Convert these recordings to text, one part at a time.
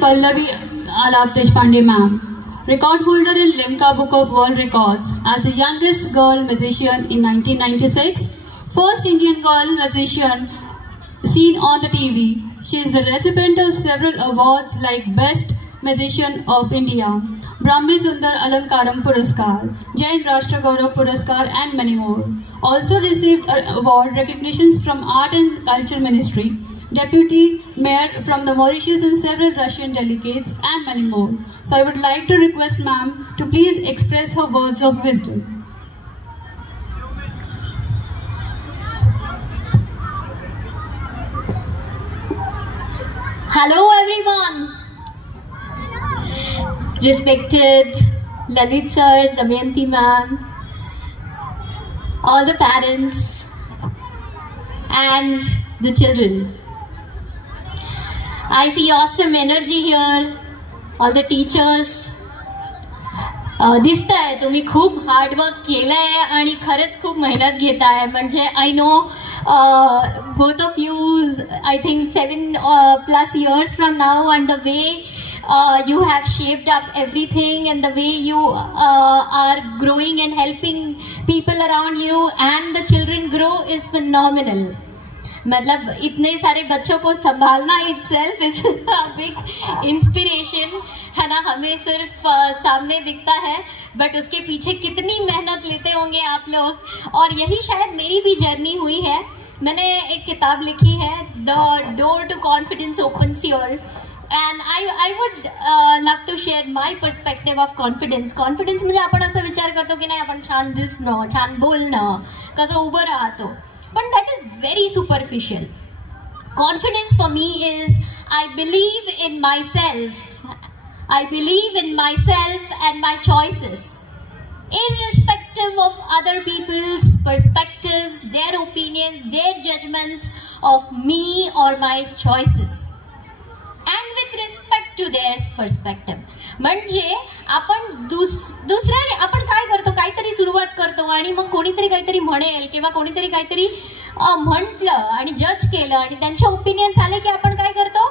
Pallavi Alap Deshpande ma'am, record holder in Limca Book of World Records as the youngest girl magician in 1996, first Indian girl magician seen on the TV. She is the recipient of several awards like Best Magician of India, Brahmi Sundar Alankaram Puraskar, Jain Rashtra Gaurav Puraskar and many more. Also received award recognitions from Art and Culture Ministry, Deputy Mayor from the Mauritius and several Russian delegates and many more. So I would like to request ma'am to please express her words of wisdom. Hello everyone. Respected Lalit sir, Damayanti ma'am, all the parents and the children. I see awesome energy here, all the teachers. दिसतंय तुम्ही खूप hard work केलंय आणि खरंच खूप मेहनत घेताय. म्हणजे I know both of you, I think 7+ years from now, and the way you have shaped up everything and the way you are growing and helping people around you and the children grow is phenomenal. मतलब इतने सारे बच्चों को संभालना itself is a big inspiration है ना. हमें सिर्फ सामने दिखता है बट उसके पीछे कितनी मेहनत लेते होंगे आप लोग. और यही शायद मेरी भी जर्नी हुई है. मैंने एक किताब लिखी है the door to confidence opens your, and I would love to share my perspective of confidence. Confidence म्हणजे आपण असं विचार करतो की नाही आपण छान दिसणं, छान बोलणं, कसं उभं राहतो, but that is very superficial. Confidence for me is I believe in myself. I believe in myself and my choices, irrespective of other people's perspectives, their opinions, their judgments of me or my choices, and with respect to their perspective. म्हणजे आपण दुसऱ्याने आपण काय करतो, काहीतरी सुरुवात करतो आणि मग कोणीतरी काहीतरी म्हणेल किंवा कोणीतरी काहीतरी म्हटलं आणि जज केलं आणि त्यांचे ओपिनियन आले की आपण काय करतो,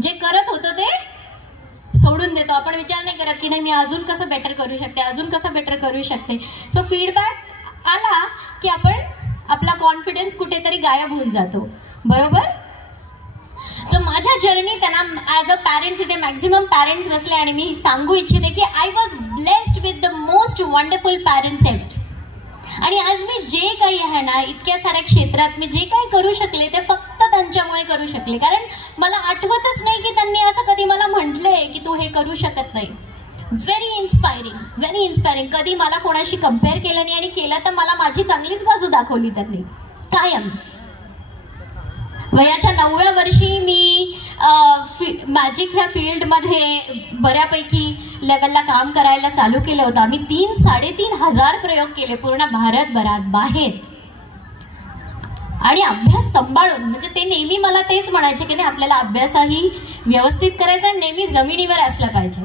जे करत होतो ते सोडून देतो. आपण विचार नाही करत की नाही मी अजून कसं बेटर करू शकते, अजून कसं बेटर करू शकते. सो फीडबॅक आला की आपण आपला कॉन्फिडन्स कुठेतरी गायब होऊन जातो. बरोबर. सो माझ्या जर्नी त्यांना ॲज अ पॅरेंट्स, इथे मॅक्झिमम पॅरेंट्स बसले आणि मी सांगू इच्छिते की I was blessed with the most wonderful parents ever. आणि आज मी जे काही आहे ना इतक्या साऱ्या क्षेत्रात मी जे काही करू शकले ते फक्त त्यांच्यामुळे करू शकले. कारण मला आठवतच नाही की त्यांनी असं कधी मला म्हटलंय की तू हे करू शकत नाही. Very inspiring, very inspiring. कधी मला कोणाशी कम्पेअर केलं नाही आणि केलं तर मला माझी चांगलीच बाजू दाखवली त्यांनी कायम. वयाच्या 9व्या वर्षी मी मॅजिक ह्या फील्डमध्ये बऱ्यापैकी लेवलला काम करायला चालू केलं होतं. आम्ही 3,000-3,500 प्रयोग केले पूर्ण भारतभरात बाहेर. आणि अभ्यास सांभाळून, म्हणजे ते नेहमी मला तेच म्हणायचे की नाही आपल्याला अभ्यासही व्यवस्थित करायचा आणि नेहमी जमिनीवर असला पाहिजे.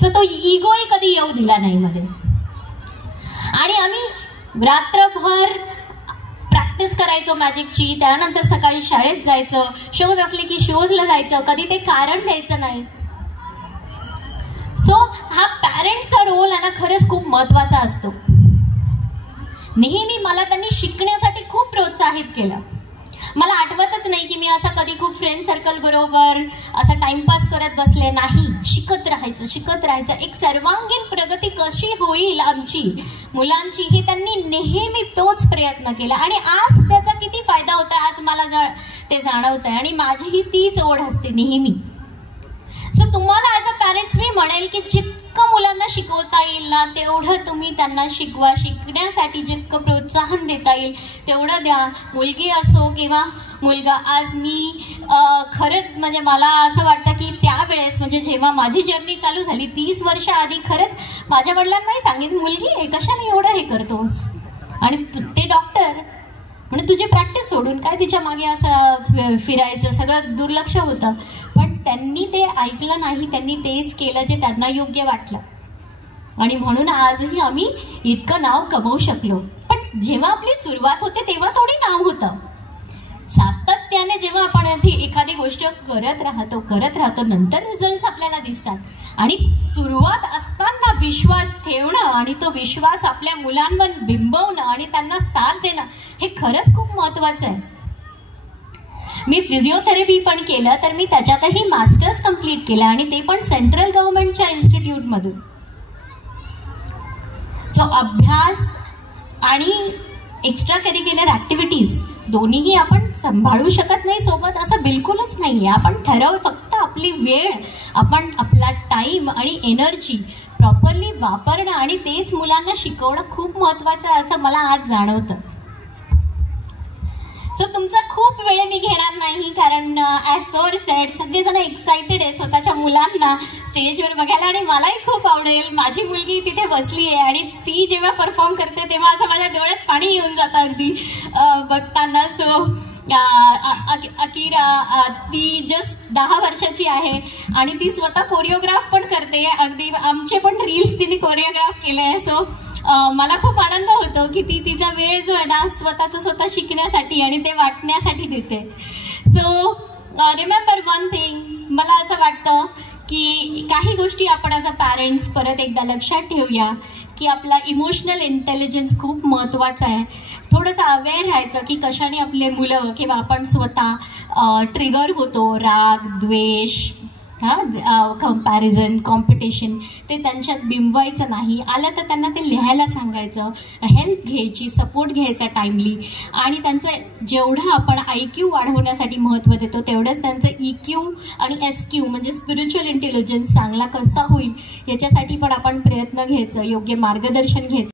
सो तो इगोही कधी येऊ दिला नाही मध्ये. आणि आम्ही रात्रभर प्रॅक्टिस करायचो मॅजिकची. त्यानंतर सकाळी शाळेत जायचं, शोज असले की शोजला जायचं, कधी ते कारण द्यायचं नाही. सो हा पॅरेंट्सचा रोल आहे ना खरंच खूप महत्त्वाचा असतो. नेहमी मला त्यांनी शिकण्यासाठी खूप प्रोत्साहित केलं. मला आठवतच नाही की मी असं कधी खूप फ्रेंड सर्कल बरोबर असं टाइमपास करत बसले नाही. शिकत राहायचं, शिकत राहायचं. एक सर्वांगीण प्रगती कशी होईल आमची मुलांची हे त्यांनी नेहमी तोच प्रयत्न केला. आणि आज त्याचा किती फायदा होता आज मला ते जाणवत आहे. आणि माझीही तीच ओढ असते नेहमी. सो तुम्हाला ॲज अ पॅरेंट्स मी म्हणेल की जितकं मुलांना शिकवता येईल ना तेवढं तुम्ही त्यांना शिकवा. शिकण्यासाठी जितकं प्रोत्साहन देता येईल तेवढं द्या. मुलगी असो किंवा मुलगा. आज मी खरंच म्हणजे मला असं वाटतं की त्यावेळेस म्हणजे जेव्हा माझी जर्नी चालू झाली 30 वर्ष आधी खरंच माझ्या वडिलांनाही सांगितलं मुलगी आहे कशाने एवढं हे करतोस. आणि ते डॉक्टर म्हणजे तुझी प्रॅक्टिस सोडून काय तिच्या मागे असं फिरायचं, सगळं दुर्लक्ष होतं. पण त्यांनी ते ऐकलं नाही, त्यांनी तेच केलं जे त्यांना योग्य वाटलं. आणि म्हणून आजही आम्ही इतकं नाव कमवू शकलो. पण जेव्हा आपली सुरुवात होते तेव्हा थोडी नाव होतं. सातत्याने जेव्हा आपण एखादी गोष्ट करत राहतो नंतर रिझल्ट्स आपल्याला दिसतात. आणि सुरुवात असताना विश्वास ठेवणं आणि तो विश्वास आपल्या मुलांवर बिंबवणं आणि त्यांना साथ देणं हे खरंच खूप महत्त्वाचं आहे. मी फिजिओथेरपी पण केलं, तर मी त्याच्यातही मास्टर्स कंप्लीट केलं आणि ते पण सेंट्रल गव्हर्नमेंटच्या इन्स्टिट्यूटमधून. सो अभ्यास आणि एक्स्ट्रा करिक्युलर ॲक्टिव्हिटीज दोन्हीही आपण सांभाळू शकत नाही सोबत, असं बिलकुलच नाही आहे. आपण फक्त आपली वेळ, आपण आपला टाईम आणि एनर्जी प्रॉपरली वापरणं आणि तेच मुलांना शिकवणं खूप महत्त्वाचं आहे असं मला आज जाणवतं. सो तुमचा खूप वेळ मी घेणार नाही, कारण ॲज सर सेड सगळेजण एक्सायटेड आहे स्वतःच्या मुलांना स्टेजवर बघायला आणि मलाही खूप आवडेल. माझी मुलगी तिथे बसली आहे आणि ती जेव्हा परफॉर्म करते तेव्हा असं माझ्या डोळ्यात पाणी येऊन जातं अगदी बघताना. सो अकिरा ती जस्ट 10 वर्षाची आहे आणि ती स्वतः कोरिओग्राफ पण करते. अगदी आमचे पण रील्स तिने कोरिओग्राफ केले आहे. सो मला खूप आनंद होतो की ती तिचा वेळ जो आहे ना स्वतः शिकण्यासाठी आणि ते वाटण्यासाठी देते. सो रिमेंबर वन थिंग, मला असं वाटतं की काही गोष्टी आपण ॲज अ पॅरेंट्स परत एकदा लक्षात ठेवूया की आपला इमोशनल इंटेलिजन्स खूप महत्त्वाचा आहे. थोडंसं अवेअर राहायचं की कशाने आपले मुलं किंवा आपण स्वतः ट्रिगर होतो. राग, द्वेष, कंपॅरिझन, कॉम्पिटिशन ते त्यांच्यात बिंबवायचं नाही. आलं तर त्यांना ते लिहायला सांगायचं, हेल्प घ्यायची, सपोर्ट घ्यायचा टाईमली. आणि त्यांचं जेवढं आपण IQ वाढवण्यासाठी महत्त्व देतो तेवढंच त्यांचं EQ आणि SQ म्हणजे स्पिरिच्युअल इंटेलिजन्स चांगला कसा होईल याच्यासाठी पण आपण प्रयत्न घ्यायचं, योग्य मार्गदर्शन घ्यायचं.